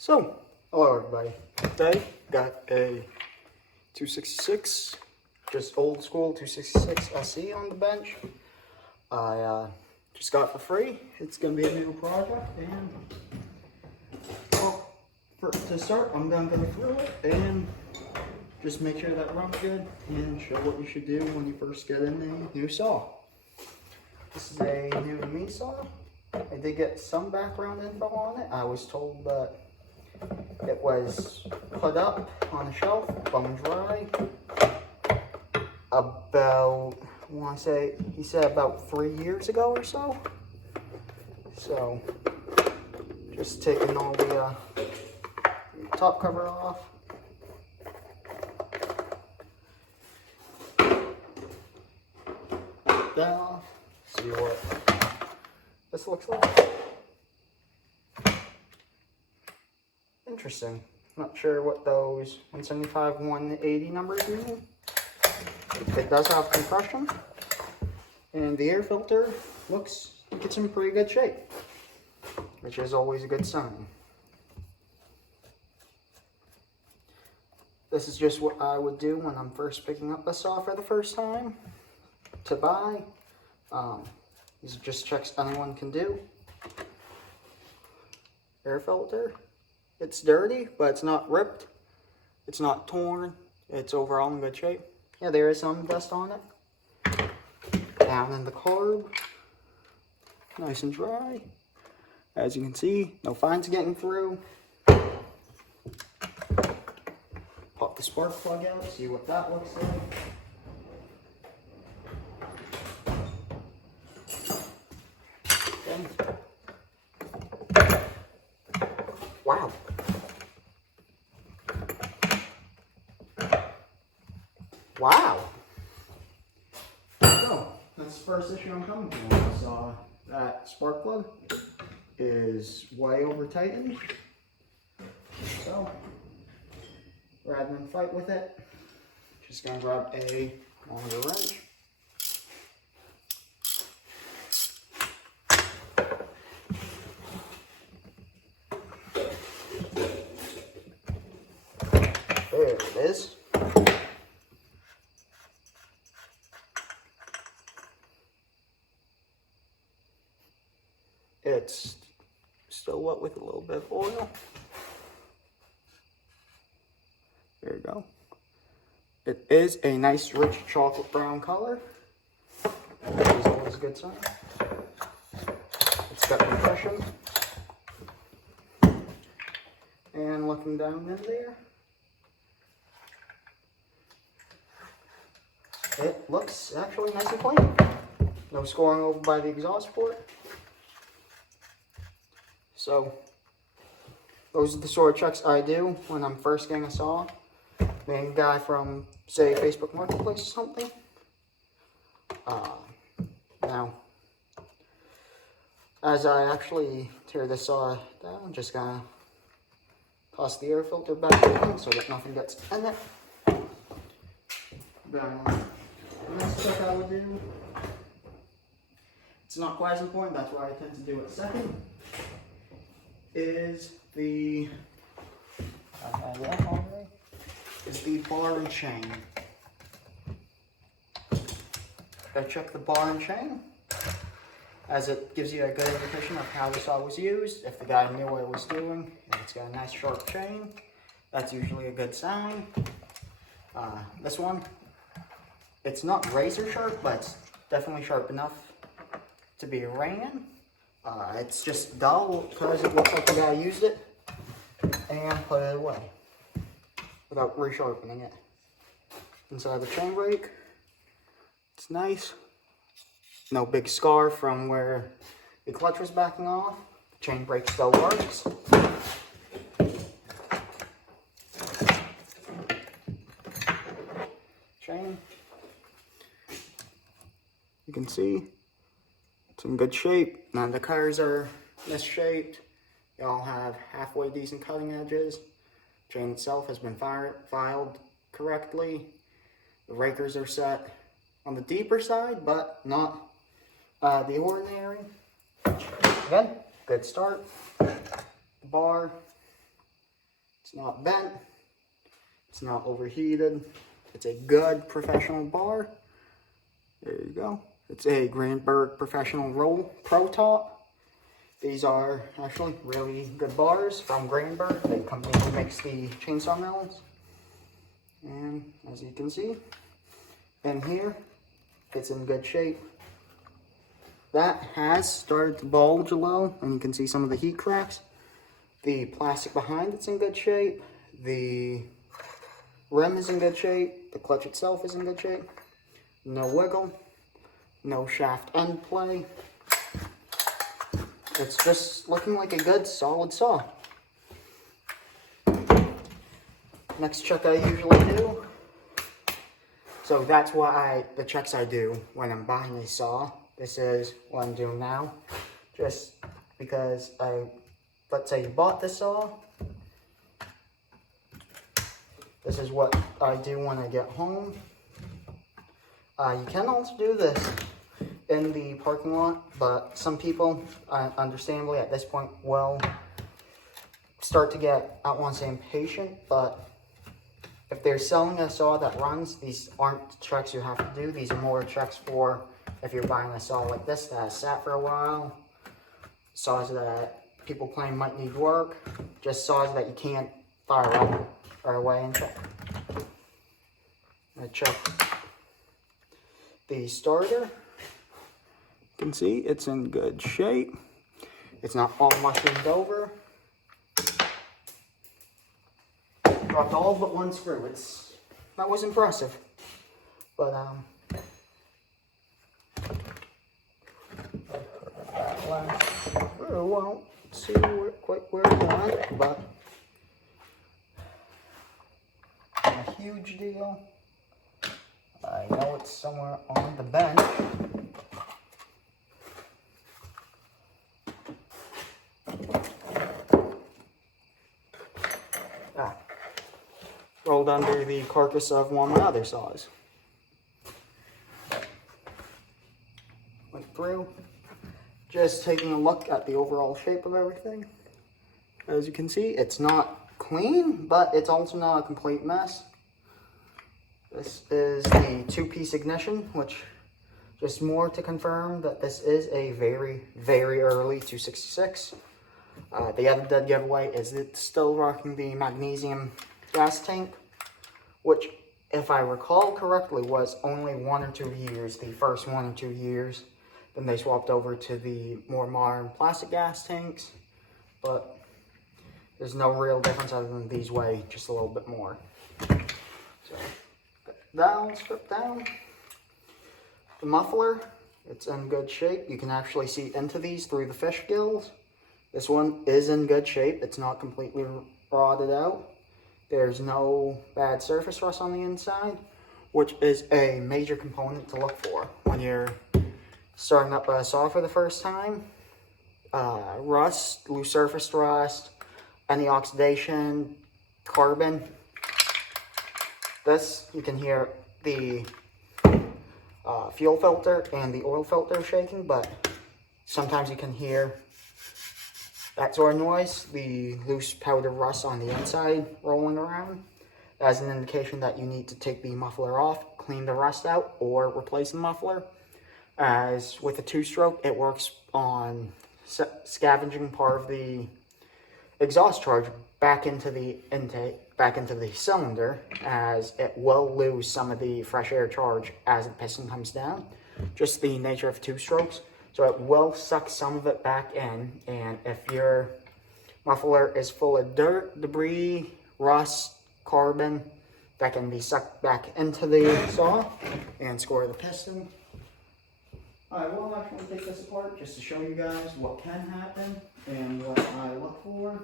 So, hello everybody. Today, got a 266, just old school 266 SE on the bench. I just got for free. It's going to be a new project, and well, to start, I'm going to go through it and just make sure that it runs good and show what you should do when you first get in a new saw. This is a new to me saw. I did get some background info on it. I was told that it was put up on a shelf, bone dry, about, I want to say, he said about 3 years ago or so. So, just taking all the top cover off. That off. See what this looks like. Interesting. Not sure what those 175, 180 numbers mean. It does have compression. And the air filter looks like it's in pretty good shape, which is always a good sign. This is just what I would do when I'm first picking up a saw for the first time to buy. These are just checks anyone can do. Air filter. It's dirty, but it's not ripped. It's not torn. It's overall in good shape. Yeah, there is some dust on it. Down in the carb. Nice and dry. As you can see, no fines getting through. Pop the spark plug out, see what that looks like. Okay. Wow. Wow. So, that's the first issue I'm coming to. I saw that spark plug is way over tightened. So, rather than fight with it, just gonna grab a longer wrench. There it is. It's still wet with a little bit of oil. There you go. It is a nice rich chocolate brown color. That is always a good sign. It's got compression. And looking down in there, it looks actually nice and clean. No scoring over by the exhaust port. So, those are the sort of checks I do when I'm first getting a saw. Main guy from, say, Facebook Marketplace or something. Now, as I actually tear this saw down, I'm just gonna toss the air filter back in so that nothing gets in it. The next check I would do, it's not quite as important, that's why I tend to do it second, is the bar and chain. Gotta check the bar and chain, as it gives you a good indication of how the saw was used. If the guy knew what it was doing, and it's got a nice sharp chain, that's usually a good sign. This one, it's not razor sharp, but it's definitely sharp enough to be ran. It's just dull because it looks like the guy used it and put it away without resharpening it. Inside the chain brake, it's nice. No big scar from where the clutch was backing off. The chain brake still works. Chain. You can see it's in good shape. None of the cars are misshaped. They all have halfway decent cutting edges. Chain itself has been filed correctly. The rakers are set on the deeper side, but not the ordinary. Again, good start. The bar It's not bent. It's not overheated. It's a good professional bar. There you go. It's a Grandberg Professional Roll Pro Top. These are actually really good bars from Grandberg, the company who makes the chainsaw mills. And as you can see, in here, it's in good shape. That has started to bulge a little, and you can see some of the heat cracks. The plastic behind it's in good shape. The rim is in good shape. The clutch itself is in good shape. No wiggle. No shaft end play. It's just looking like a good solid saw. Next check I usually do. So that's the checks I do when I'm buying a saw. This is what I'm doing now. Just because let's say you bought this saw. This is what I do when I get home. You can also do this in the parking lot, but some people, understandably at this point, will start to get, I don't want to say impatient, but if they're selling a saw that runs, these aren't checks you have to do. These are more checks for if you're buying a saw like this that has sat for a while, saws that people claim might need work, just saws that you can't fire up right away and check. I check the starter. You can see it's in good shape. It's not all mushroomed over. Dropped all but one screw. That was impressive. But that last screw won't see quite where it's at, but not a huge deal. I know it's somewhere on the bench. Rolled under the carcass of one of my other saws. Went through, just taking a look at the overall shape of everything. As you can see, it's not clean, but it's also not a complete mess. This is the two-piece ignition, which just more to confirm that this is a very, very early 266. The other dead giveaway is it's still rocking the magnesium gas tank, which, if I recall correctly, was only 1 or 2 years, the first 1 or 2 years. Then they swapped over to the more modern plastic gas tanks, but there's no real difference other than these weigh just a little bit more. So, that all stripped down. The muffler, it's in good shape. You can actually see into these through the fish gills. This one is in good shape. It's not completely rotted out. There's no bad surface rust on the inside, which is a major component to look for when you're starting up a saw for the first time. Rust, loose surface rust, any oxidation, carbon. This, you can hear the fuel filter and the oil filter shaking, but sometimes you can hear that sort of noise, the loose powder rust on the inside rolling around. That's an indication that you need to take the muffler off, clean the rust out, or replace the muffler. As with a two-stroke, it works on scavenging part of the exhaust charge back into the intake, back into the cylinder, as it will lose some of the fresh air charge as the piston comes down. Just the nature of two-strokes. So it will suck some of it back in, and if your muffler is full of dirt, debris, rust, carbon, that can be sucked back into the saw and score the piston. Alright, we'll actually take this apart just to show you guys what can happen and what I look for.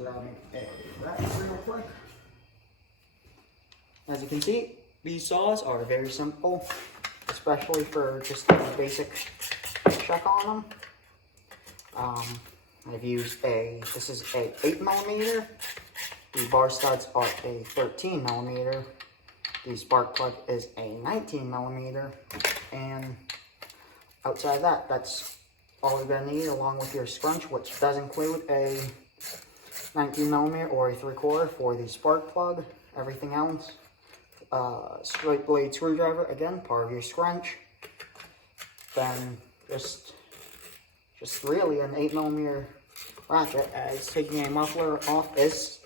Grabbing that real quick. As you can see, these saws are very simple, especially for just a basic check on them. I've used this is a 8mm. The bar studs are a 13mm. The spark plug is a 19mm, and outside of that, that's all you're going to need, along with your scrunch, which does include a 19mm or a 3/4 for the spark plug. Everything else, straight blade screwdriver, again, part of your scrunch. Then just really an 8mm ratchet, as taking a muffler off is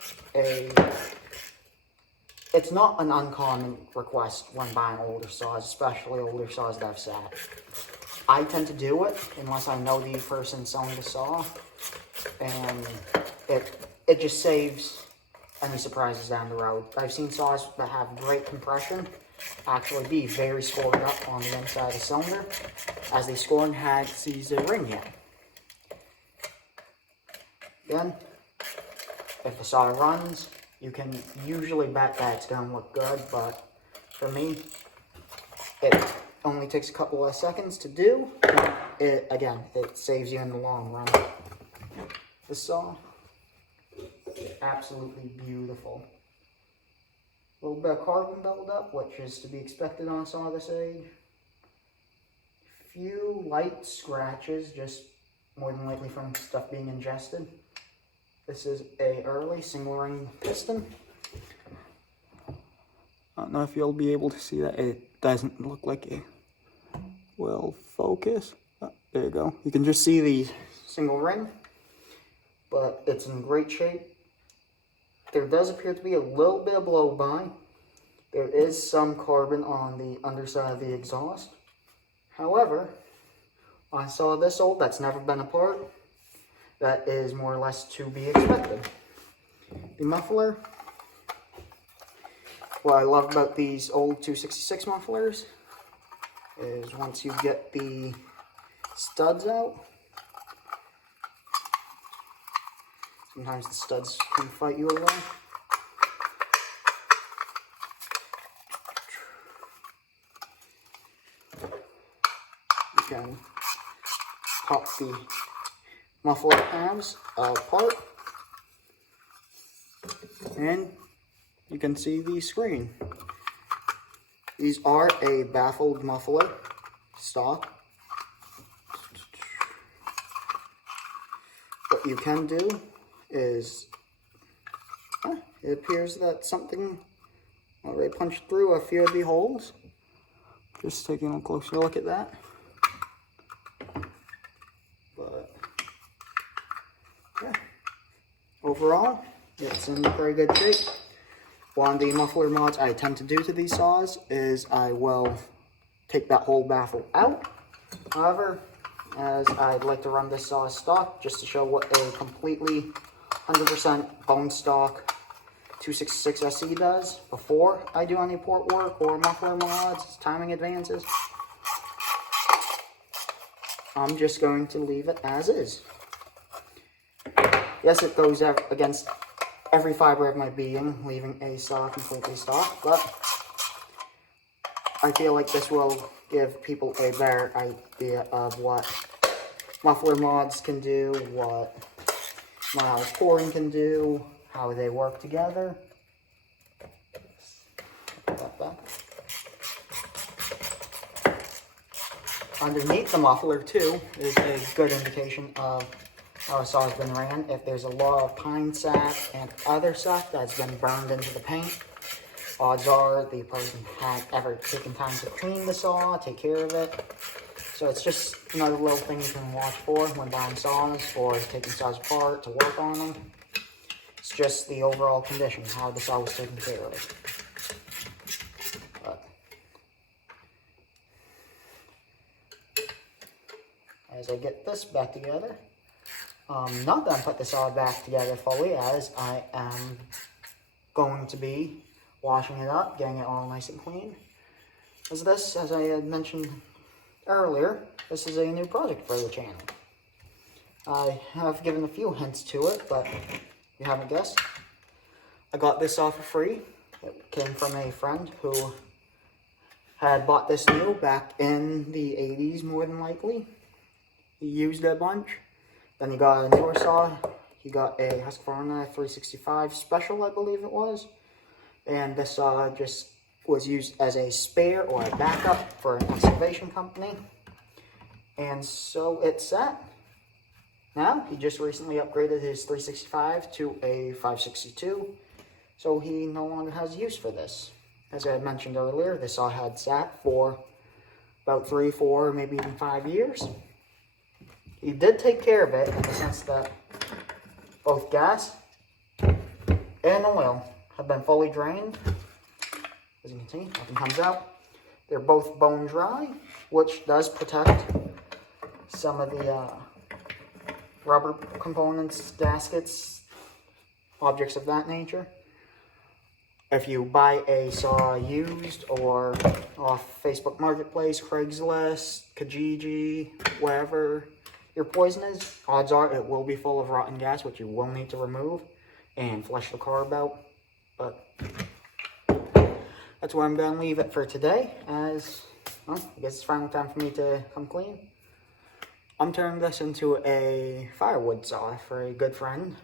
it's not an uncommon request when buying older saws, especially older saws that have sat. I tend to do it unless I know the person selling the saw, and it just saves any surprises down the road. I've seen saws that have great compression actually be very scored up on the inside of the cylinder, as the scoring hasn't seized the ring yet. Again, if the saw runs, you can usually bet that it's going to look good, but for me, it only takes a couple of seconds to do. Again, it saves you in the long run. This saw, absolutely beautiful. A little bit of carbon buildup, which is to be expected on a saw this age. Few light scratches, just more than likely from stuff being ingested. This is a early single ring piston. I don't know if you'll be able to see that. It doesn't look like it will focus. Oh, there you go. You can just see the single ring, but it's in great shape. There does appear to be a little bit of blow by. There is some carbon on the underside of the exhaust. However, on a saw this old that's never been apart, that is more or less to be expected. The muffler, what I love about these old 266 mufflers is once you get the studs out, sometimes the studs can fight you a little. You can pop the muffler halves apart, and you can see the screen. These are a baffled muffler stock. What you can do is, it appears that something already punched through a few of the holes. Just taking a closer look at that. But yeah, overall, it's in very good shape. One of the muffler mods I tend to do to these saws is I will take that whole baffle out. However, as I'd like to run this saw stock just to show what a completely 100% bone stock 266 SE does before I do any port work or muffler mods, timing advances, I'm just going to leave it as is. Yes, it goes against every fiber of my being, leaving a saw completely stock, but I feel like this will give people a better idea of what muffler mods can do, what mild pouring can do, how they work together. Underneath the muffler too is a good indication of how a saw has been ran. If there's a lot of pine sap and other stuff that's been burned into the paint, odds are the person hasn't ever taken time to clean the saw, take care of it. So it's just another little thing you can watch for when buying saws or taking saws apart to work on them. It's just the overall condition, how the saw was taken care of. But as I get this back together, not that I put the saw back together fully, as I am going to be washing it up, getting it all nice and clean. As I had mentioned earlier, this is a new project for the channel. I have given a few hints to it, but you haven't guessed. I got this off for free. It came from a friend who had bought this new back in the 80s, more than likely. He used it a bunch. Then he got a newer saw. He got a Husqvarna 365 Special, I believe it was. And this saw just was used as a spare or a backup for an excavation company. And so it's set. Now, he just recently upgraded his 365 to a 562, so he no longer has use for this. As I had mentioned earlier, this saw had sat for about 3, 4, maybe even 5 years. He did take care of it in the sense that both gas and oil have been fully drained. As you can see, nothing comes out. They're both bone dry, which does protect some of the rubber components, gaskets, objects of that nature. If you buy a saw used or off Facebook Marketplace, Craigslist, Kijiji, wherever your poison is, odds are it will be full of rotten gas, which you will need to remove and flush the carb out. But that's where I'm going to leave it for today, as, well, I guess it's finally time for me to come clean. I'm turning this into a firewood saw for a good friend.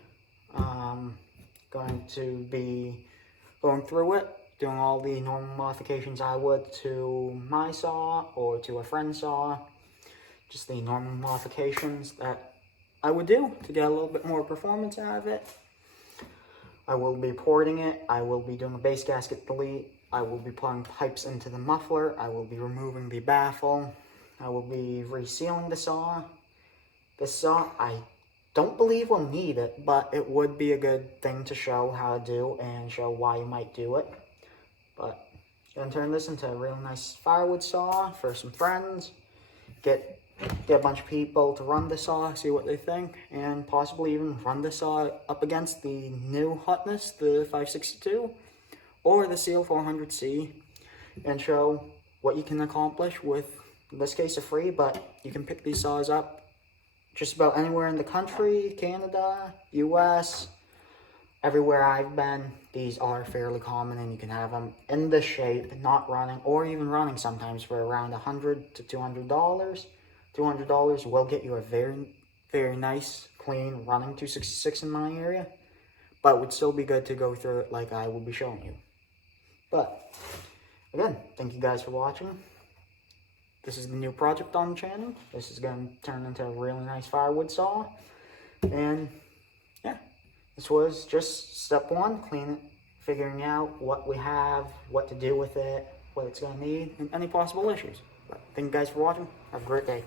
Going to be going through it, doing all the normal modifications I would to my saw or to a friend's saw. Just the normal modifications that I would do to get a little bit more performance out of it. I will be porting it. I will be doing a base gasket delete. I will be putting pipes into the muffler. I will be removing the baffle. I will be resealing the saw. This saw, I don't believe we'll need it, but it would be a good thing to show how to do and show why you might do it. But I'm gonna turn this into a real nice firewood saw for some friends. Get a bunch of people to run the saw, see what they think, and possibly even run the saw up against the new hotness, the 562 or the Seal 400C, and show what you can accomplish with, in this case, a free, but you can pick these saws up just about anywhere in the country, Canada, US, everywhere I've been. These are fairly common, and you can have them in this shape, not running, or even running sometimes for around $100 to $200. $200 will get you a very, very nice, clean, running 266 in my area, but would still be good to go through it like I will be showing you. But, again, thank you guys for watching. This is the new project on the channel. This is going to turn into a really nice firewood saw. And, yeah, this was just step one, clean it, figuring out what we have, what to do with it, what it's going to need, and any possible issues. But thank you guys for watching. Have a great day.